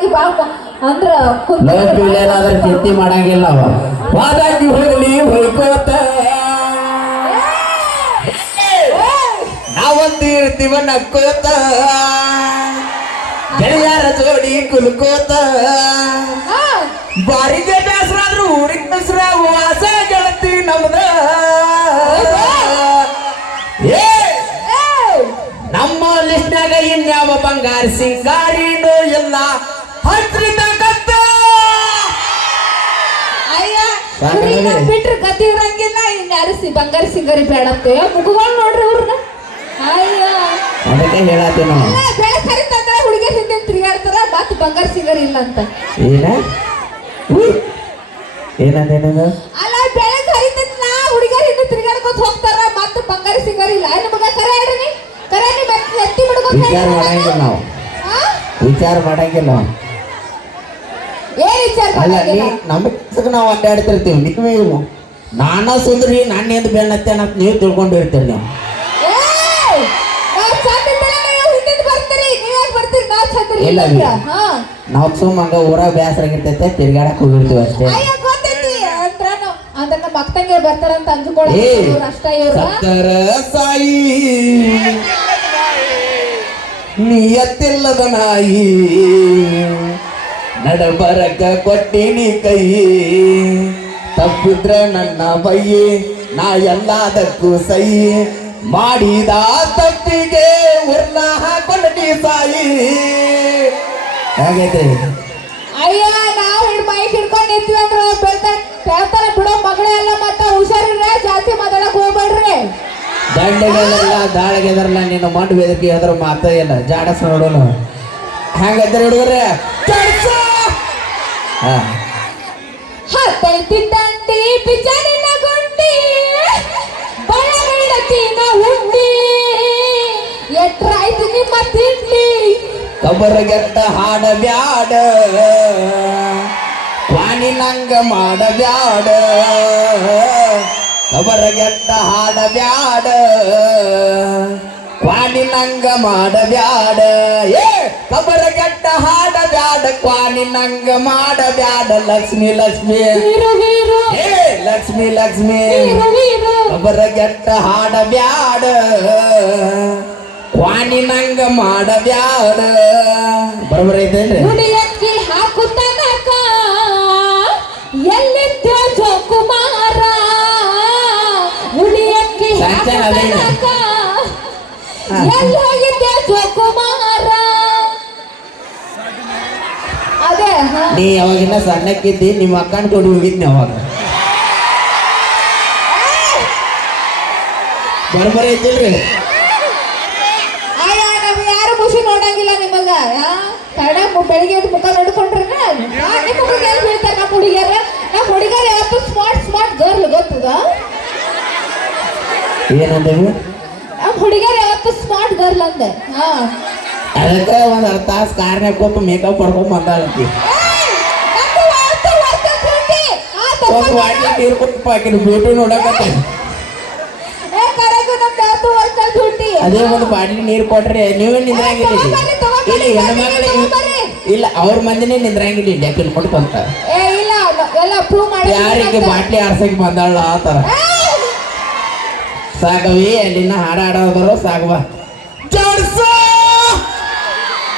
ಆಗಿ ಪಾಪ ಅಂದ್ರ ಲವ್ ಚಿಂತೆ ಮಾಡಂಗಿಲ್ಲ ಅವ ವಾದಾಗಿ ಹೋಗ್ಲಿ ಹೋಯ್ಕೋತ. ನಾವೊಂದು ಇರ್ತೀವ ನಕ್ಕೋತ ಗೆಳೆಯರ ಜೋಡಿ ಕುಲ್ಕೋತ. ಬಾರಿಗೆ ಬೇಸರಾದ್ರು ಊರಿಗೆ ಬೇಸರ ವಾಸ ಗೆಳತಿ ನಮ್ದ. ಏ ನಮ್ಮ ಲಿಸ್ಟ್ನಾಗ ಇನ್ಯಾವ ಬಂಗಾರ ಸಿಂಗಾರಿನೂ ಇಲ್ಲ ಬಿಟ್ರೆ ಗತಿ ಇರಂಗಿಲ್ಲ. ಇನ್ ಅರಸಿ ಬಂಗಾರ ಸಿಂಗರಿ ಬೇಡತ್ತೆ ಮುಗುಗಳು ನೋಡ್ರಿ ಅವ್ರನ್ನ ಅಯ್ಯ. ಅದಕ್ಕೆ ಹೇಳತ್ತೀವಿ ನಾವು ಅಲ್ಲ, ಬೆಳೆ ಕರಿತಂದ್ರೆ ಹುಡುಗಿಯರ್ ಹಿಂದೆ ತಿರುಗಾಡ್ತಾರ ಮತ್ ಬಂಗಾರ ಸಿಂಗರ್ ಇಲ್ಲ ಅಂತ. ಏನ? ಏನಂದೇನದು ಅಲ್ಲ ಬೆಳೆ ಕರಿತಂತ ಹುಡುಗಿಯರ್ ಹಿಂದೆ ತಿರುಗಾಡ್ಕೊತ ಹೋಗ್ತಾರ ಮತ್ ಬಂಗಾರ ಸಿಂಗರ್ ಇಲ್ಲ. ನಿಮಗ ಕರೆ ಹೇಳ್ರಿ? ಕರೆ ನೀ ಬೆತ್- ಎತ್ತಿ ಬಿಡ್ಕೊತ ವಿಚಾರ ಮಾಡಂಗಿಲ್ಲ ನಾವು? ವಿಚಾರ ಮಾಡಂಗಿಲ್ಲ ನಾವು. ಅಲ್ಲ ನೀ? ನಮ್ಮ ಕೆಲ್ಸಕ್ಕೆ ನಾವು ಅಡ್ಡಾಡ್ತಿರ್ತೀವಿ ನೀವು ನಾನ ಸುಂದ್ರಿ ನಾನೇಂದು ಬೆಣ್ಣತ್ತೆ ಅಂತ ನೀವು ತಿಳ್ಕೊಂಡಿರ್ತೀರಿ ನೀವು. ಇಲ್ಲ ನಾವು ಸುಮ್ಮ ಹಂಗ ಊರಾಗ ಬೇಸರ ಆಗಿರ್ತೈತೆ ತಿರ್ಗಾಡಕ್ ಹೋಗಿರ್ತೀವಿ ಅಷ್ಟೇ. ಅದನ್ನ ಭಕ್ತಂಗೆ ಬರ್ತಾರಂತ ಇವ್ರು. ಅಷ್ಟ ಸಾಯಿ. ನಿಯತ್ತಿಲ್ಲದ ನಾಯಿ. ನಡಬರಕ ಕೊಟ್ಟಿನಿ ಕೈ. ತಪ್ಪಿದ್ರೆ ನನ್ನ ಬೈಯಿ ನಾ ಎಲ್ಲದಕ್ಕೂ ಸೈ. ಮಾಡಿದ ತಪ್ಪಿಗೆ ಉರ್ಲ ಹಾಕೊಂಡಿ ಸಾಯಿ. ಹಾಗೈತೆ? ಅಯ್ಯ ನಾವು ಹಿಡ್ ಮೈಕ್ ಹಿಡ್ಕೊಂಡ್ ನಿಂತೀವಿ ಅಂದ್ರ ಹೇಳ್ತಾರ ಬಿಡೋ ಮಗಳೇ ಎಲ್ಲ ಮತ್ತ ಹುಷಾರಿರ್ರ ಜಾಸ್ತಿ ಮಾತಾಡಕ್ ಹೋಗ್ಬೇಡ್ರಿ. ದಂಡೆಗಳೆಲ್ಲ ದಾಳಗೆದರಲ್ಲ ನಿನ್ನ ಮಂಡ್ ಬೆದಕಿ ಅದ್ರ ಮಾತ ಇಲ್ಲ ಜಾಡಸ್ ನೋಡೋಣ ಹೆಂಗೈತೆ ಹುಡುಗರೆ? ಹಾ. ಹತ್ತೈತಿ ದಂಡಿ ಬಿಜಾರಿನ ಗುಂಡಿ ಬಳಗೈಡತಿನ ಉಂಡಿ ಎಟ್ರಾಯ್ತು ನಿಮ್ಮ ತಿಂಡಿ? ಕಬರಗೆಟ್ಟ ಹಾಡ ಬ್ಯಾಡ. ಪಾನಿ ನಂಗ ಮಾಡ ಬ್ಯಾಡ. ಕಬರಗೆಟ್ಟ ಹಾಡ ಬ್ಯಾಡ. ಕ್ವಾಣಿ ನಂಗ ಮಾಡ ಬ್ಯಾಡ ಏ ಕಬರಗೆಟ್ಟ ಹಾಡ ಬ್ಯಾಡ ಕ್ವಾನಿ ನಂಗ ಮಾಡ ಬ್ಯಾಡ ಲಕ್ಷ್ಮಿ ಲಕ್ಷ್ಮಿ ಏ ಲಕ್ಷ್ಮಿ ಲಕ್ಷ್ಮಿ. ಕಬರ ಕೆಟ್ಟ ಹಾಡ ಬ್ಯಾಡ ಕ್ವಾನಿ ನಂಗ ಮಾಡ ಬ್ಯಾಡ ಬರೋಬ್ಬರ ಐತೇನ್ರಿ ಎಲ್ಲಿದ್ದ ಜೋಕುಮಾರ? ಸಾಂಚಾನ ಅದೇನ? ಎಲ್ಲಿ ಹೋಗಿದ್ದೆ ಜೋಕುಮಾರ ಅದೇ ಹಾ. ನೀ ಯಾವಾಗಿನ ಸಣ್ಣಕ್ಕಿದ್ದಿ? ನಿಮ್ಮ ಅಕ್ಕನ ಕೊಡಿ ಹೋಗಿದ್ನಿ ಅವಾಗ. ಬರೋಬ್ಬರ ಐತಿಲ್ರಿ. ಅಯ್ಯ ನಮ್ಗೆ ಯಾರು ಖುಷಿ ನೋಡಂಗಿಲ್ಲ ನಿಮಗ? ಕನ್ನಡ ಬೆಳಿಗ್ಗೆ ಎದ್ದು ಮುಖ ನೋಡ್ಕೊಂಡ್ರೆ ನಿಮ್ಮ ಹುಡುಗ ಎಲ್ಲಿ ಬೀಳ್ತಾರೆ ನಮ್ಮ ಹುಡುಗಿಯರ? ನಮ್ಮ ಹುಡುಗರು ಯಾವತ್ತು ಸ್ಮಾರ್ಟ್ ಸ್ಮಾರ್ಟ್ ಗರ್ಲ್ ಗೊತ್ತದ? ಏನಂದೇವಿ ನಮ್ಮ ಹುಡುಗಿಯರು ಯಾವತ್ತು ಸ್ಮಾರ್ಟ್ ಗರ್ಲ್ ಅಂದೆ. ಹಾ. ಅದಕ್ಕೆ ಒಂದು ಅರ್ಧ ತಾಸು ಕಾರ್ನ್ಯಾಗ ಕೂತು ಮೇಕಪ್ ಮಾಡ್ಕೊಂಡು ಬಂದಾಳಂತಿ ಒಂದು ವಾಟಿ ನೀರು ಕೊಟ್ಟು ಬ್ಯೂಟಿ ನೋಡಕತ್ತೆ. ಅದೇ ಒಂದು ಬಾಟ್ಲಿ ನೀರು ಕೊಟ್ರೆ ನೀವೇ ನಿಂದ್ರಂಗಿಲ್ಲ ಇಲ್ಲಿ. ತಗೊಂಬರ್ರಿ, ಇಲ್ಲಿ ಅವ್ರ ಮಂದಿನೇ ನಿಂದ್ರಂಗಿಲ್ಲ ಇಲ್ಲಿ ಯಾಕೆ ಕೊಟ್ಟು ಯಾರಿಗೆ ಬಾಟ್ಲಿ ಆರ್ಸಕ್ ಬಂದಾಳ ಆ ಸಾಗವಿ ಅಲ್ಲಿನ ಹಾಡ ಹಾಡೋದರು ಸಾಗವ ಜಡ್ಸೋ!